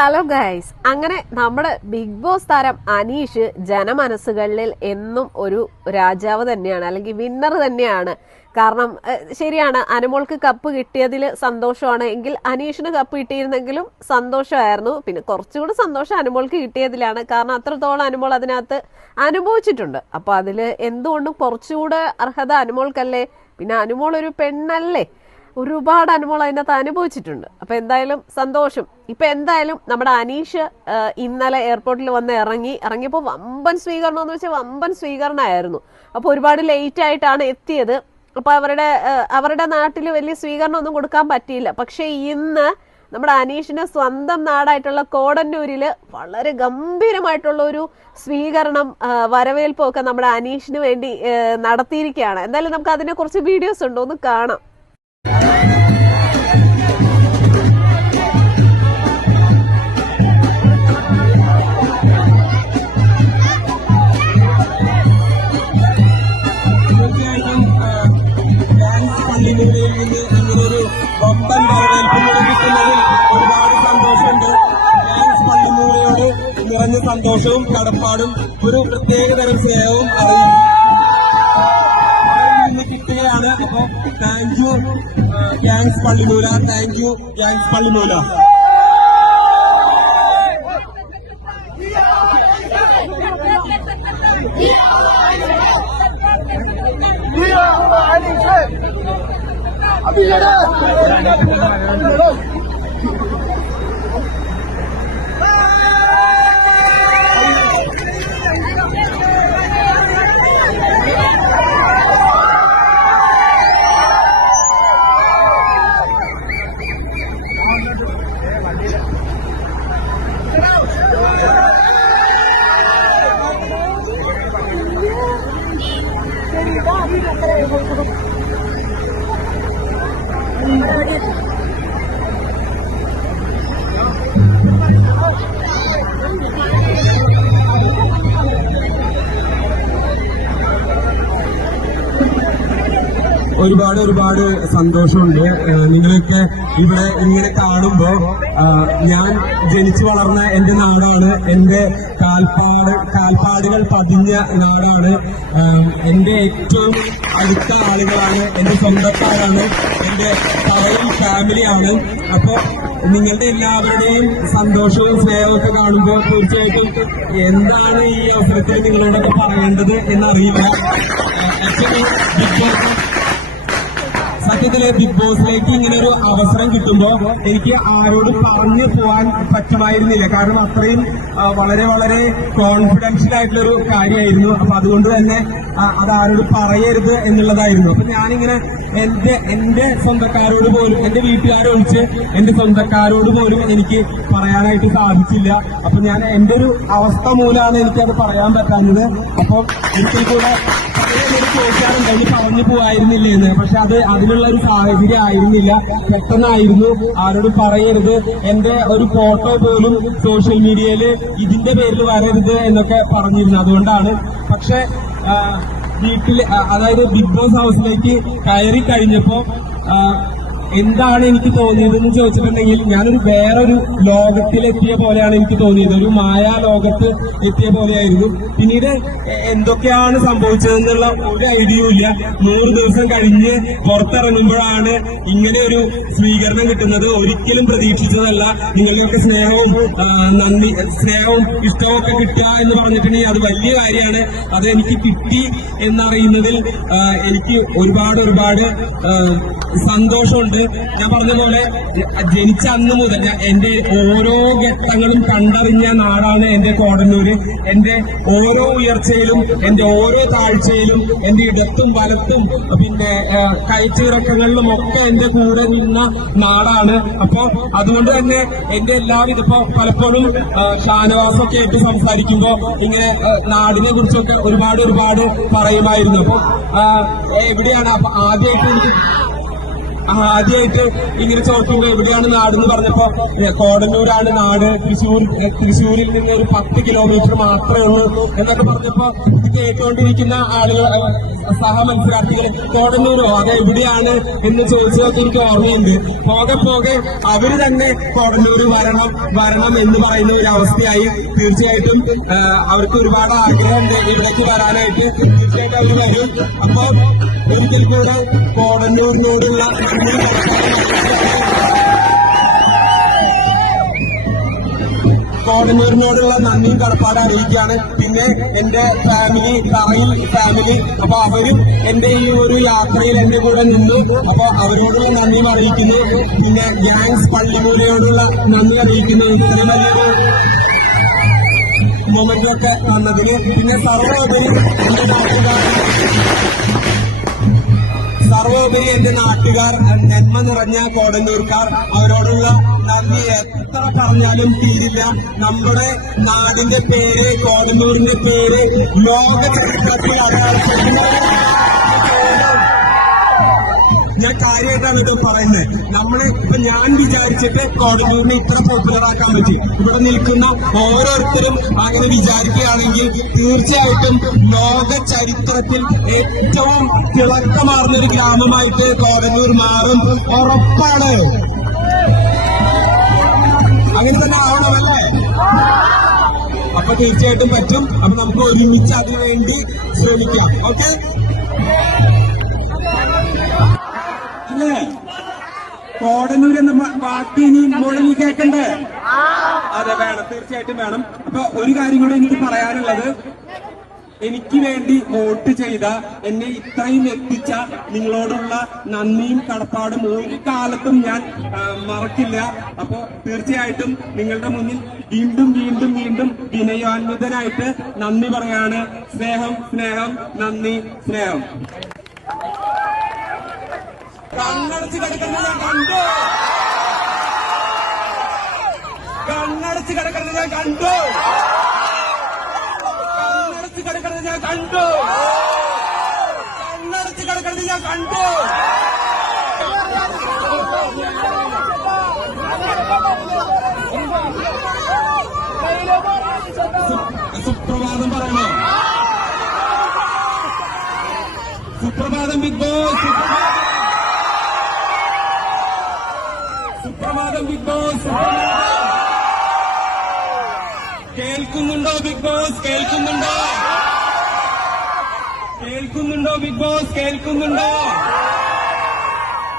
Hello guys. അങ്ങനെ നമ്മുടെ big boss താരം അനീഷ് ജനമനസ്സുകളിൽ എന്നും ഒരു രാജാവ് തന്നെയാണ് അല്ലെങ്കിൽ വിന്നർ തന്നെയാണ്. കാരണം ശരിയാണ് അനുമോൾക്ക് കപ്പ് കിട്ടിയതിൽ സന്തോഷമാണ്. എങ്കിൽ അനീഷിന് കപ്പ് കിട്ടിയിരുന്നെങ്കിലും സന്തോഷമായിരുന്നു. പിന്നെ കുറച്ചുകൂടി സന്തോഷം അനുമോൾക്ക് കിട്ടിയതിലാണ്. കാരണം അത്രത്തോളം അനുമോൾ അതിനകത്ത് അനുഭവിച്ചിട്ടുണ്ട്. അപ്പൊ അതിൽ എന്തുകൊണ്ടും കുറച്ചുകൂടെ അർഹത അനുമോൾക്കല്ലേ? പിന്നെ അനുമോൾ ഒരു പെണ്ണല്ലേ? ഒരുപാട് അനുഭവം അതിനകത്ത് അനുഭവിച്ചിട്ടുണ്ട്. അപ്പൊ എന്തായാലും സന്തോഷം. ഇപ്പൊ എന്തായാലും നമ്മുടെ അനീഷ് ഇന്നലെ എയർപോർട്ടിൽ വന്ന് ഇറങ്ങി ഇറങ്ങിയപ്പോൾ വമ്പൻ സ്വീകരണം എന്ന് വെച്ചാൽ വമ്പൻ സ്വീകരണമായിരുന്നു. അപ്പൊ ഒരുപാട് ലേറ്റ് ആയിട്ടാണ് എത്തിയത്. അപ്പൊ അവരുടെ അവരുടെ നാട്ടിൽ വലിയ സ്വീകരണം ഒന്നും കൊടുക്കാൻ പറ്റിയില്ല. പക്ഷെ ഇന്ന് നമ്മുടെ അനീഷിന്റെ സ്വന്തം നാടായിട്ടുള്ള കോടന്നൂരിൽ വളരെ ഗംഭീരമായിട്ടുള്ള ഒരു സ്വീകരണം വരവേൽപ്പൊക്കെ നമ്മുടെ അനീഷിന് വേണ്ടി നടത്തിയിരിക്കുകയാണ്. എന്തായാലും നമുക്ക് അതിനെ കുറച്ച് വീഡിയോസ് ഉണ്ട് ഒന്ന് കാണാം. നിറഞ്ഞ സന്തോഷവും കടപ്പാടും ഒരു പ്രത്യേകതരം സ്നേഹവും അറിയും കിട്ടുകയാണ് അപ്പൊ thank you gangs Pallimoola thank you gangs Pallimoola అది ഒരുപാട് ഒരുപാട് സന്തോഷമുണ്ട്. നിങ്ങളൊക്കെ ഇവിടെ ഇങ്ങനെ കാണുമ്പോ ഞാൻ ജനിച്ചു വളർന്ന എന്റെ നാടാണ്. എന്റെ കാൽപ്പാട് കാൽപ്പാടുകൾ പതിഞ്ഞ നാടാണ്. എന്റെ ഏറ്റവും അടുത്ത ആളുകളാണ്. എന്റെ സ്വന്തക്കാരാണ്. എന്റെ പറയും ഫാമിലിയാണ്. അപ്പോ നിങ്ങളുടെ എല്ലാവരുടെയും സന്തോഷവും സ്നേഹമൊക്കെ കാണുമ്പോൾ തീർച്ചയായിട്ടും എന്താണ് ഈ അവസരത്തിൽ നിങ്ങളോടൊക്കെ പറയേണ്ടത് എന്നറിയില്ല. സത്യത്തിൽ ബിഗ് ബോസിലേക്ക് ഇങ്ങനെ ഒരു അവസരം കിട്ടുമ്പോ എനിക്ക് ആരോടും പറഞ്ഞു പോകാൻ പറ്റുമായിരുന്നില്ല. കാരണം അത്രയും വളരെ വളരെ കോൺഫിഡൻഷ്യൽ ആയിട്ടുള്ള ഒരു കാര്യമായിരുന്നു. അപ്പൊ അതുകൊണ്ട് തന്നെ അത് ആരോട് പറയരുത് എന്നുള്ളതായിരുന്നു. അപ്പൊ ഞാനിങ്ങനെ എന്റെ എന്റെ സ്വന്തക്കാരോട് പോലും എന്റെ വീട്ടുകാരൊഴിച്ച് എന്റെ സ്വന്തക്കാരോട് പോലും എനിക്ക് പറയാനായിട്ട് സാധിച്ചില്ല. അപ്പൊ ഞാൻ എന്റെ ഒരു അവസ്ഥ മൂലമാണ് എനിക്കത് പറയാൻ പറ്റാത്തത് അപ്പൊ ഒരിക്കൽ കൂടെ ചോദിക്കാറുണ്ട്. പറഞ്ഞു പോവായിരുന്നില്ലേ എന്ന്. പക്ഷെ അത് അതിനുള്ള ഒരു സാഹചര്യം ആയിരുന്നില്ല. പെട്ടെന്നായിരുന്നു. ആരോടും പറയരുത്. എന്റെ ഒരു ഫോട്ടോ പോലും സോഷ്യൽ മീഡിയയിൽ ഇതിന്റെ പേരിൽ വരരുത് എന്നൊക്കെ പറഞ്ഞിരുന്നു. അതുകൊണ്ടാണ്. പക്ഷെ വീട്ടിൽ അതായത് ബിഗ് ബോസ് ഹൗസിലേക്ക് കയറി കഴിഞ്ഞപ്പോ എന്താണ് എനിക്ക് തോന്നിയത് എന്ന് ചോദിച്ചിട്ടുണ്ടെങ്കിൽ ഞാനൊരു വേറൊരു ലോകത്തിലെത്തിയ പോലെയാണ് എനിക്ക് തോന്നിയത്. ഒരു മായാ ലോകത്ത് എത്തിയ പോലെയായിരുന്നു. പിന്നീട് എന്തൊക്കെയാണ് സംഭവിച്ചതെന്നുള്ള ഒരു ഐഡിയയും ഇല്ല. നൂറ് ദിവസം കഴിഞ്ഞ് പുറത്തിറങ്ങുമ്പോഴാണ് ഇങ്ങനെ ഒരു സ്വീകരണം കിട്ടുന്നത്. ഒരിക്കലും പ്രതീക്ഷിച്ചതല്ല. നിങ്ങളുടെയൊക്കെ സ്നേഹവും നന്ദി സ്നേഹവും ഇഷ്ടവും കിട്ടുക എന്ന് പറഞ്ഞിട്ടുണ്ടെങ്കിൽ അത് വലിയ കാര്യമാണ്. അത് എനിക്ക് കിട്ടി എന്നറിയുന്നതിൽ എനിക്ക് ഒരുപാട് ഒരുപാട് സന്തോഷമുണ്ട്. ഞാൻ പറഞ്ഞ പോലെ ജനിച്ച അന്ന് മുതൽ എന്റെ ഓരോ ഘട്ടങ്ങളും കണ്ടറിഞ്ഞ നാടാണ് എന്റെ കോടന്നൂര്. എന്റെ ഓരോ ഉയർച്ചയിലും എന്റെ ഓരോ താഴ്ചയിലും എന്റെ ഇടത്തും വലത്തും പിന്നെ കയറ്റിറക്കങ്ങളിലും ഒക്കെ എന്റെ കൂടെ നിന്ന നാടാണ്. അപ്പോ അതുകൊണ്ട് തന്നെ എന്റെ എല്ലാവിധ ഇപ്പൊ പലപ്പോഴും ഷാനവാസൊക്കെ ആയിട്ട് സംസാരിക്കുമ്പോ ഇങ്ങനെ നാടിനെ കുറിച്ചൊക്കെ ഒരുപാട് ഒരുപാട് പറയുമായിരുന്നു. അപ്പൊ എവിടെയാണ്? അപ്പൊ ആദ്യമായിട്ട് എനിക്ക് ആദ്യമായിട്ട് ഇങ്ങനെ ചോദിക്കുമ്പോൾ എവിടെയാണ് നാട് എന്ന് പറഞ്ഞപ്പോ കോടന്നൂരാണ് നാട്. തൃശ്ശൂർ തൃശ്ശൂരിൽ നിന്ന് ഒരു പത്ത് കിലോമീറ്റർ മാത്രമേ ഉള്ളൂ എന്നൊക്കെ പറഞ്ഞപ്പോ ഇത് കേട്ടുകൊണ്ടിരിക്കുന്ന ആളുകൾ സഹ മത്സരാർത്ഥികൾ കോടന്നൂരോ. അതെ എവിടെയാണ് എന്ന് ചോദിച്ചതൊക്കെ എനിക്ക് ഓർമ്മയുണ്ട്. പോകെ പോകെ അവർ തന്നെ കോടന്നൂർ വരണം വരണം എന്ന് പറയുന്ന ഒരു അവസ്ഥയായി തീർച്ചയായിട്ടും അവർക്ക് ഒരുപാട് ആഗ്രഹമുണ്ട് ഇവിടേക്ക് വരാനായിട്ട്. തീർച്ചയായിട്ടും അവർ വരും. അപ്പോൾ ഒരിക്കൽ കൂടെ കോടന്നൂരിനോടുള്ള കോടന്നൂരിനോടുള്ള നന്ദിയും കടപ്പാട് അറിയിക്കുകയാണ്. പിന്നെ എന്റെ ഫാമിലി തറയിൽ ഫാമിലി അപ്പൊ അവരും എന്റെ ഈ ഒരു യാത്രയിൽ എന്റെ കൂടെ നിന്നു അപ്പൊ അവരോടുള്ള നന്ദിയും അറിയിക്കുന്നു. പിന്നെ ഗാങ്സ് പള്ളിമൂലയോടുള്ള നന്ദി അറിയിക്കുന്നു. ഇത്രയും വലിയൊരു മൊമെന്റൊക്കെ തന്നതിന്. പിന്നെ സർവോപരി എന്റെ നാട്ടുകാർ. സർവോപരി എന്റെ നാട്ടുകാർ ജന്മ നിറഞ്ഞ കോടന്നൂർക്കാർ അവരോടുള്ള നന്ദി എത്ര പറഞ്ഞാലും തീരില്ല. നമ്മുടെ നാടിന്റെ പേര് കോടന്നൂരിന്റെ പേര് ലോക ചരിത്രത്തിൽ ഞാൻ കാര്യമായിട്ടാണ് ഇത് പറയുന്നത്. നമ്മൾ ഇപ്പൊ ഞാൻ വിചാരിച്ചിട്ട് കോടന്നൂരിനെ ഇത്ര പോപ്പുലർ ആക്കാൻ പറ്റി. ഇവിടെ നിൽക്കുന്ന ഓരോരുത്തരും അങ്ങനെ വിചാരിക്കുകയാണെങ്കിൽ തീർച്ചയായിട്ടും ലോക ചരിത്രത്തിൽ ഏറ്റവും തിളക്കമാർന്ന ഒരു ഗ്രാമമായിട്ട് കോടന്നൂർ മാറും. ഉറപ്പാണ്. അങ്ങനെ തന്നെ ആവണമല്ലേ? അപ്പൊ തീർച്ചയായിട്ടും പറ്റും. അപ്പൊ നമുക്ക് ഒരുമിച്ച് അതിനുവേണ്ടി ശ്രമിക്കാം. ഓക്കെ? അല്ലേ? കോടന്നൂർ എന്ന പാർട്ടി ഇനി മോളിൽ കേൾക്കണ്ടേ? അതെ വേണം. തീർച്ചയായിട്ടും വേണം. അപ്പൊ ഒരു കാര്യം കൂടി എനിക്ക് പറയാനുള്ളത്. എനിക്ക് വേണ്ടി വോട്ട് ചെയ്ത എന്നെ ഇത്രയും എത്തിച്ച നിങ്ങളോടുള്ള നന്ദിയും കടപ്പാടും ഒരു കാലത്തും ഞാൻ മറക്കില്ല. അപ്പോ തീർച്ചയായിട്ടും നിങ്ങളുടെ മുന്നിൽ വീണ്ടും വീണ്ടും വീണ്ടും വിനയാന്വിതനായിട്ട് നന്ദി പറയാണ്. സ്നേഹം സ്നേഹം നന്ദി സ്നേഹം. കണ്ണടച്ച് കിടക്കുന്നത് ഞാൻ കണ്ടു. കണ്ണടച്ച് കിടക്കുന്നത് ഞാൻ ഞാൻ കണ്ടു. കണ്ണടച്ച് കിടക്കുന്നത് ഞാൻ കണ്ടു. സുപ്രഭാതം പറയണോ? സുപ്രഭാതം ബിഗ് ബോസ് സുപ്രഭാതം. Big Boss. കേൾക്കുന്നുണ്ടോ ബിഗ് ബോസ്? കേൾക്കുന്നുണ്ടോ? കേൾക്കുന്നുണ്ടോ ബിഗ് ബോസ്? കേൾക്കുന്നുണ്ടോ?